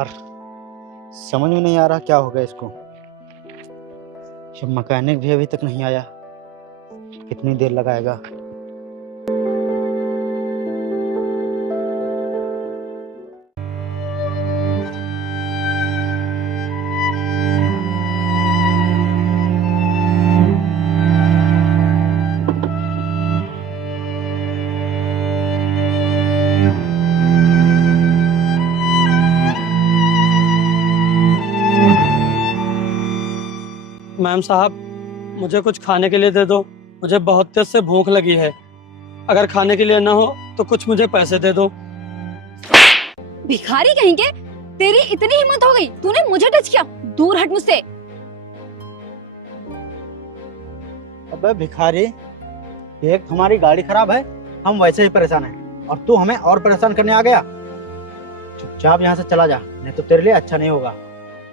यार, समझ में नहीं आ रहा क्या होगा इसको। जब मैकेनिक भी अभी तक नहीं आया, कितनी देर लगाएगा। मैम साहब, मुझे कुछ खाने के लिए दे दो, मुझे बहुत तेज से भूख लगी है। अगर खाने के लिए ना हो तो कुछ मुझे पैसे दे दो। भिखारी कहीं के, तेरी इतनी हिम्मत हो गई, तूने मुझे टच किया, दूर हट मुझसे। अबे भिखारी, एक हमारी गाड़ी खराब है, हम वैसे ही परेशान हैं, और तू हमें और परेशान करने आ गया। चुपचाप यहाँ से चला जा, नहीं तो तेरे लिए अच्छा नहीं होगा।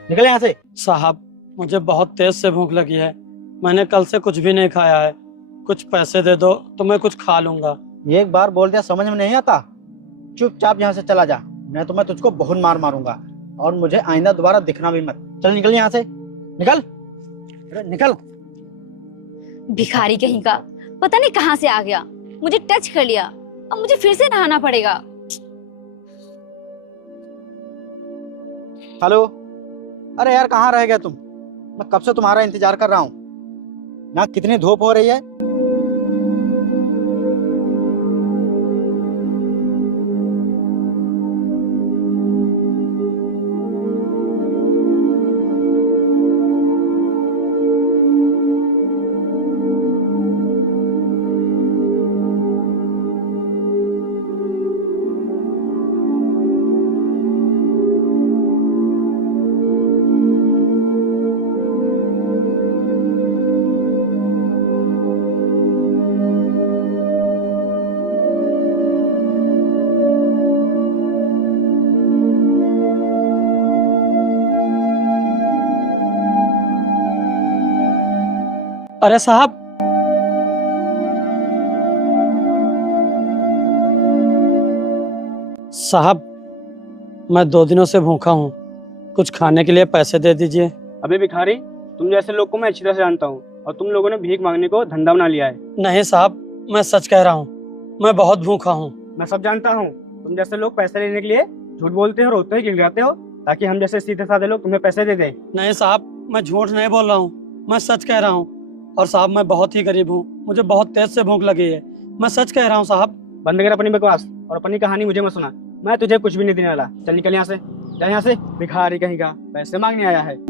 निकल यहाँ से। साहब, मुझे बहुत तेज से भूख लगी है, मैंने कल से कुछ भी नहीं खाया है। कुछ पैसे दे दो तो मैं कुछ खा लूंगा। एक बार बोल दिया समझ में नहीं आता? चुपचाप यहाँ से चला जा, नहीं तो मैं तुझको बहुत मार मारूंगा, और मुझे आइंदा दोबारा दिखना भी मत। चल निकल यहाँ से, निकल। अरे निकल। भिखारी कहीं का, पता नहीं कहाँ से आ गया, मुझे टच कर लिया, अब मुझे फिर से नहाना पड़ेगा। हेलो, अरे यार कहाँ रह गया तुम? मैं कब से तुम्हारा इंतजार कर रहा हूँ। यहाँ कितनी धूप हो रही है। अरे साहब, साहब मैं 2 दिनों से भूखा हूँ, कुछ खाने के लिए पैसे दे दीजिए। अबे भिखारी, तुम जैसे लोग को मैं अच्छी तरह से जानता हूँ, और तुम लोगों ने भीख मांगने को धंधा बना लिया है। नहीं साहब, मैं सच कह रहा हूँ, मैं बहुत भूखा हूँ। मैं सब जानता हूँ, तुम जैसे लोग पैसे लेने के लिए झूठ बोलते हो, रोते हो, गिड़गिड़ाते हो, ताकि हम जैसे सीधे साधे लोग तुम्हें पैसे दे दें। नहीं साहब, मैं झूठ नहीं बोल रहा हूँ, मैं सच कह रहा हूँ। और साहब मैं बहुत ही गरीब हूँ, मुझे बहुत तेज से भूख लगी है, मैं सच कह रहा हूँ साहब। बंद कर अपनी बकवास और अपनी कहानी मुझे मत सुना, मैं तुझे कुछ भी नहीं देने वाला। चल निकल यहाँ से, चल यहाँ से, भिखारी कहीं का, पैसे मांगने आया है।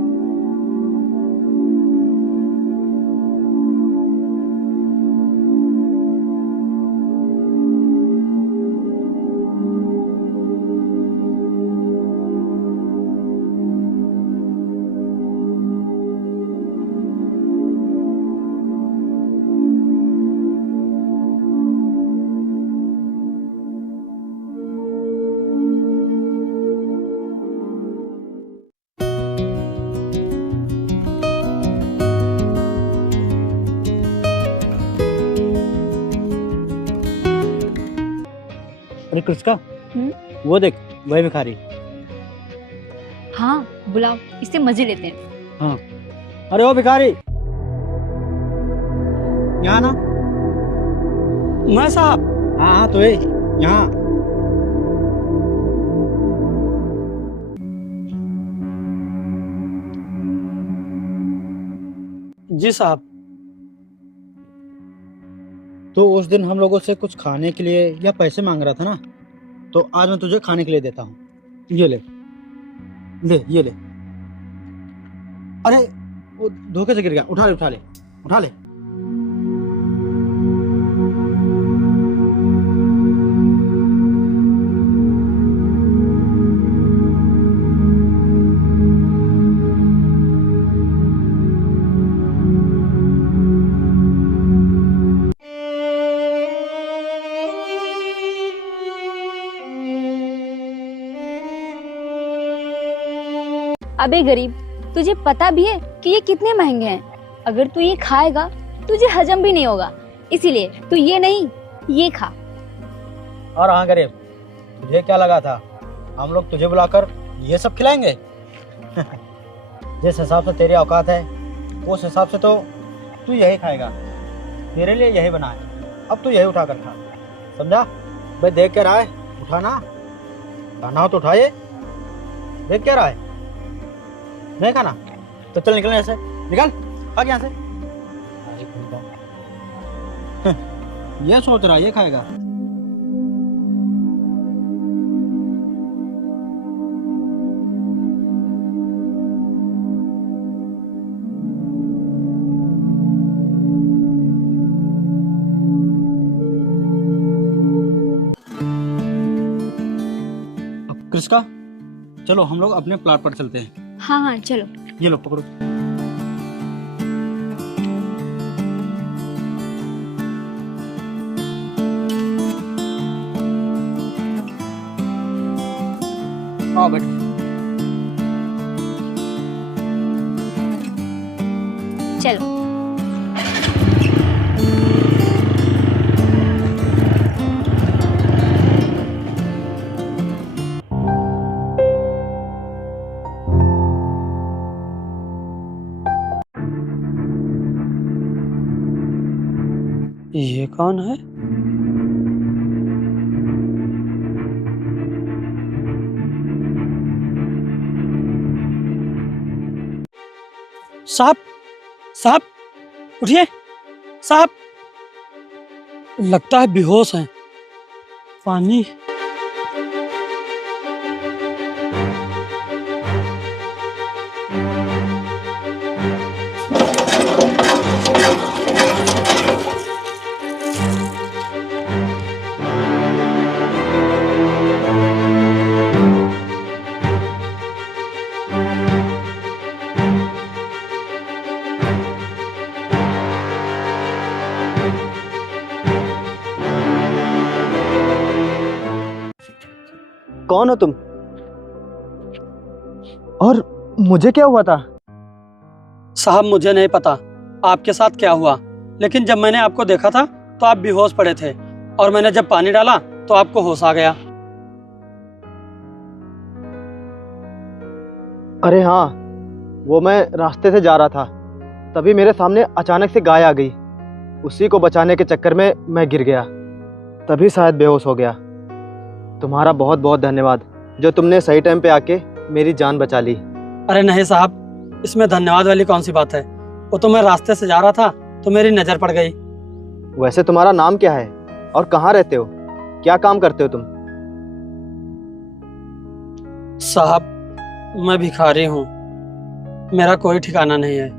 अरे कृष्णा, वो देख, वही भिखारी। हाँ बुलाओ, इससे मजे लेते हैं। हाँ, अरे वो भिखारी, यहाँ ना। मैं साहब? हाँ हाँ, तो यहाँ। जी साहब। तो उस दिन हम लोगों से कुछ खाने के लिए या पैसे मांग रहा था ना, तो आज मैं तुझे खाने के लिए देता हूँ। ये ले, ले ये ले। अरे वो धोखे से गिर गया, उठा ले उठा ले उठा ले। अबे गरीब, तुझे पता भी है कि ये कितने महंगे हैं। अगर तू ये खाएगा तुझे हजम भी नहीं होगा, इसीलिए तू ये नहीं ये खा। और हाँ गरीब, तुझे क्या लगा था हम लोग तुझे बुलाकर ये सब खिलाएंगे? जिस हिसाब से तेरी औकात है उस हिसाब से तो तू यही खाएगा। तेरे लिए यही बना है, अब तू यही उठा कर खा, समझा? भाई देख के रहा है, उठाना, खाना हो तो उठाइए। देख क्या रहा है, नहीं खाना तो चल निकल यहाँ से, निकल भाग यहाँ से। अरे खुदा। ये सोच रहा है ये खाएगा। अब कृष्का, चलो हम लोग अपने प्लाट पर चलते हैं। हाँ हाँ चलो। ये लो पकड़ो। आओ बैठो। चलो। ये कौन है? साहब, साहब उठिए साहब, लगता है बेहोश हैं। पानी। कौन हो तुम? और मुझे क्या हुआ था? साहब मुझे नहीं पता आपके साथ क्या हुआ, लेकिन जब मैंने आपको देखा था तो आप बेहोश पड़े थे, और मैंने जब पानी डाला तो आपको होश आ गया। अरे हाँ, वो मैं रास्ते से जा रहा था, तभी मेरे सामने अचानक से गाय आ गई। उसी को बचाने के चक्कर में मैं गिर गया, तभी शायद बेहोश हो गया। तुम्हारा बहुत बहुत धन्यवाद जो तुमने सही टाइम पे आके मेरी जान बचा ली। अरे नहीं साहब, इसमें धन्यवाद वाली कौन सी बात है। वो तो मैं रास्ते से जा रहा था तो मेरी नजर पड़ गई। वैसे तुम्हारा नाम क्या है और कहाँ रहते हो? क्या काम करते हो तुम? साहब मैं भिखारी हूँ, मेरा कोई ठिकाना नहीं है।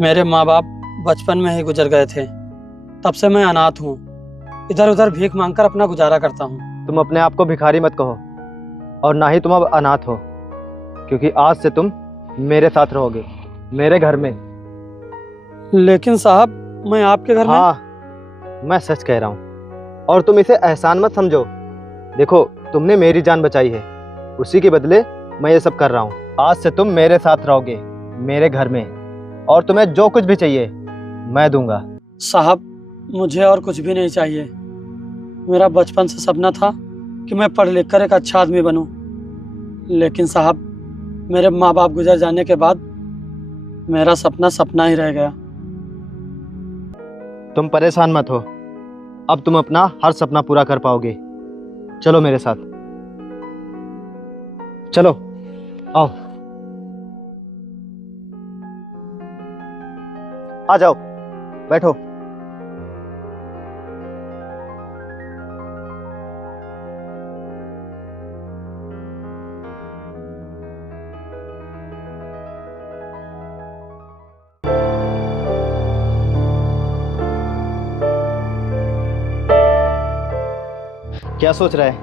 मेरे माँ बाप बचपन में ही गुजर गए थे, तब से मैं अनाथ हूँ। इधर उधर भीख मांगकर अपना गुजारा करता हूँ। तुम अपने आप को भिखारी मत कहो, और ना ही तुम अब अनाथ हो, क्योंकि आज से तुम मेरे साथ रहोगे, मेरे घर में। लेकिन साहब मैं आपके घर में। हाँ, मैं सच कह रहा हूँ, और तुम इसे एहसान मत समझो। देखो, तुमने मेरी जान बचाई है, उसी के बदले मैं ये सब कर रहा हूँ। आज से तुम मेरे साथ रहोगे, मेरे घर में, और तुम्हें जो कुछ भी चाहिए मैं दूंगा। साहब मुझे और कुछ भी नहीं चाहिए। मेरा बचपन से सपना था कि मैं पढ़ लिख कर एक अच्छा आदमी बनूं, लेकिन साहब मेरे माँ बाप गुजर जाने के बाद मेरा सपना सपना ही रह गया। तुम परेशान मत हो, अब तुम अपना हर सपना पूरा कर पाओगे। चलो मेरे साथ, चलो आओ, आ जाओ, बैठो। क्या सोच रहा है?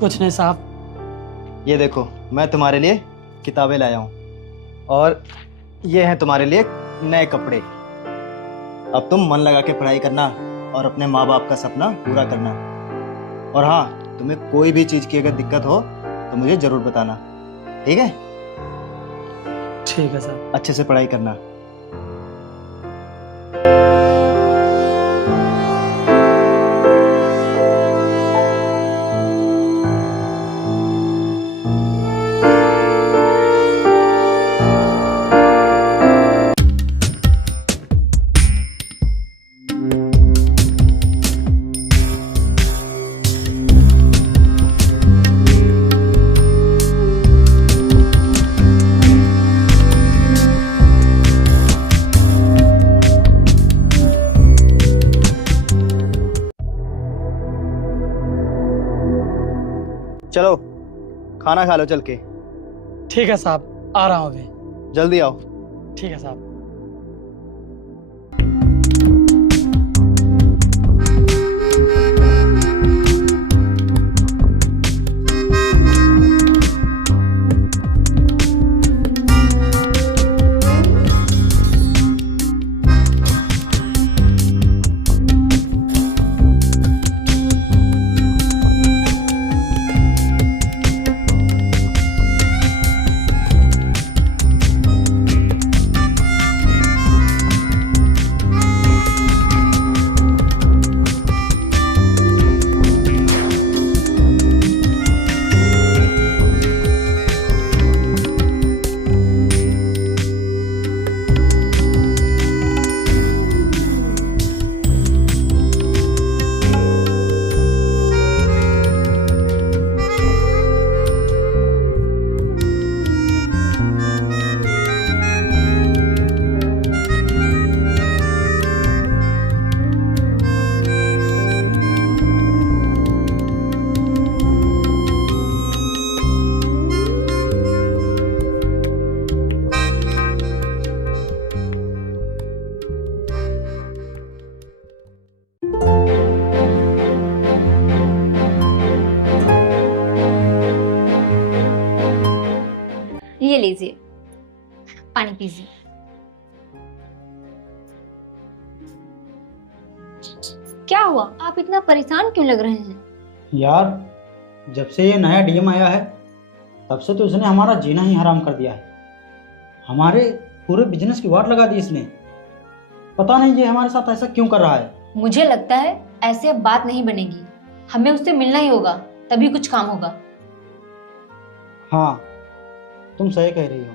कुछ नहीं साहब। ये देखो, मैं तुम्हारे लिए किताबें लाया हूँ, और ये हैं तुम्हारे लिए नए कपड़े। अब तुम मन लगा के पढ़ाई करना और अपने माँ बाप का सपना पूरा करना। और हाँ, तुम्हें कोई भी चीज़ की अगर दिक्कत हो तो मुझे ज़रूर बताना, ठीक है? ठीक है सर। अच्छे से पढ़ाई करना। चलो खाना खा लो चल के, ठीक है साहब, आ रहा हूँ अभी। जल्दी आओ। ठीक है साहब। ये लीजिए, पानी पीजिए। क्या हुआ, आप इतना परेशान क्यों लग रहे हैं? यार, जब से ये नया डीएम आया है तब से तो इसने हमारा जीना ही हराम कर दिया है। हमारे पूरे बिजनेस की वाट लगा दी इसने। पता नहीं ये हमारे साथ ऐसा क्यों कर रहा है। मुझे लगता है ऐसे अब बात नहीं बनेगी, हमें उससे मिलना ही होगा, तभी कुछ काम होगा। हाँ, तुम सही कह रही हो।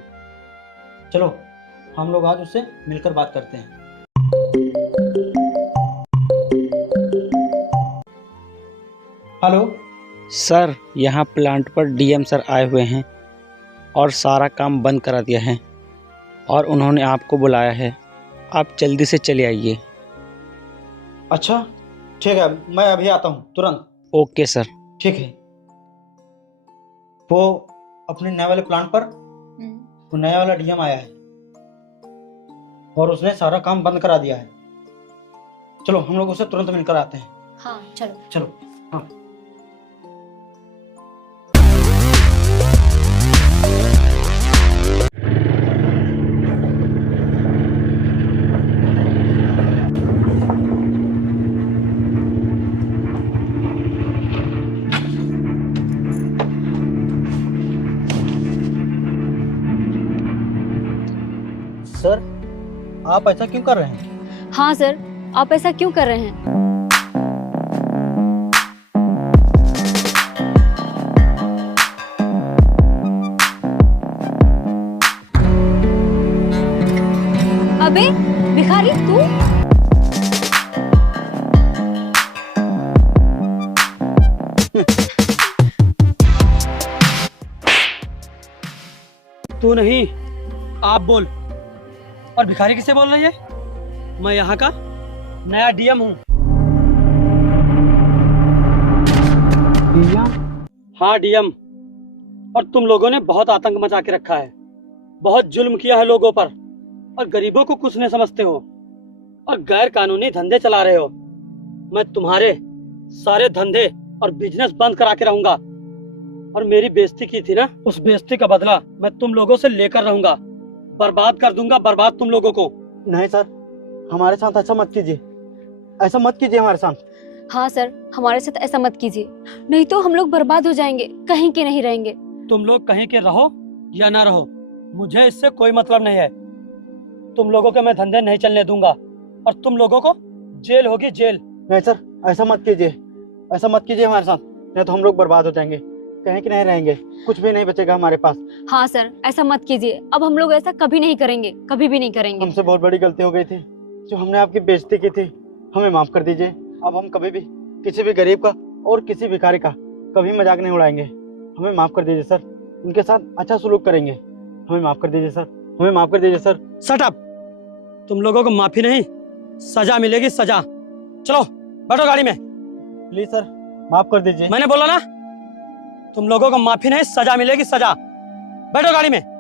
चलो हम लोग आज उससे मिलकर बात करते हैं। हेलो सर, यहाँ प्लांट पर डीएम सर आए हुए हैं और सारा काम बंद करा दिया है और उन्होंने आपको बुलाया है। आप जल्दी से चले आइए। अच्छा ठीक है, मैं अभी आता हूँ तुरंत। Okay sir. ठीक है। वो अपने नए वाले प्लांट पर वो नया वाला डीएम आया है और उसने सारा काम बंद करा दिया है। चलो हम लोग उससे तुरंत मिलकर आते हैं। हाँ चलो। चलो। हाँ। सर, आप ऐसा क्यों कर रहे हैं? हाँ सर, आप ऐसा क्यों कर रहे हैं? अबे भिखारी, तू? तू नहीं, आप बोल। और भिखारी किससे बोल रही है? मैं यहाँ का नया डीएम हूँ। हाँ डीएम। और तुम लोगों ने बहुत आतंक मचा के रखा है, बहुत जुल्म किया है लोगों पर, और गरीबों को कुछ नहीं समझते हो और गैर कानूनी धंधे चला रहे हो। मैं तुम्हारे सारे धंधे और बिजनेस बंद करा के रहूंगा। और मेरी बेइज्जती की थी ना, उस बेइज्जती का बदला मैं तुम लोगों से लेकर रहूंगा। बर्बाद कर दूंगा, बर्बाद तुम लोगों को। नहीं सर, हमारे साथ ऐसा मत कीजिए, ऐसा मत कीजिए हमारे साथ। हाँ सर, हमारे साथ ऐसा मत कीजिए, नहीं तो हम लोग बर्बाद हो जाएंगे, कहीं के नहीं रहेंगे। तुम लोग कहीं के रहो या ना रहो, मुझे इससे कोई मतलब नहीं है। तुम लोगों के मैं धंधे नहीं चलने दूंगा और तुम लोगों को जेल होगी, जेल। नहीं सर, ऐसा मत कीजिए, ऐसा मत कीजिए हमारे साथ, नहीं तो हम लोग बर्बाद हो जाएंगे, कहीं के नहीं रहेंगे, कुछ भी नहीं बचेगा हमारे पास। हाँ सर, ऐसा मत कीजिए, अब हम लोग ऐसा कभी नहीं करेंगे, कभी भी नहीं करेंगे। हमसे बहुत बड़ी गलती हो गई थी, जो हमने आपकी बेइज्जती की थी, हमें माफ कर दीजिए। अब हम कभी भी किसी भी गरीब का और किसी भिखारी का कभी मजाक नहीं उड़ाएंगे। हमें माफ कर दीजिए सर, उनके साथ अच्छा सलूक करेंगे। हमें माफ कर दीजिए सर, हमें माफ कर दीजिए सर। Shut up! तुम लोगों को माफी नहीं, सजा मिलेगी, सजा। चलो बैठो गाड़ी में। प्लीज सर, माफ कर दीजिए। मैंने बोला ना, तुम लोगों को माफी नहीं, सजा मिलेगी, सजा। बैठो गाड़ी में।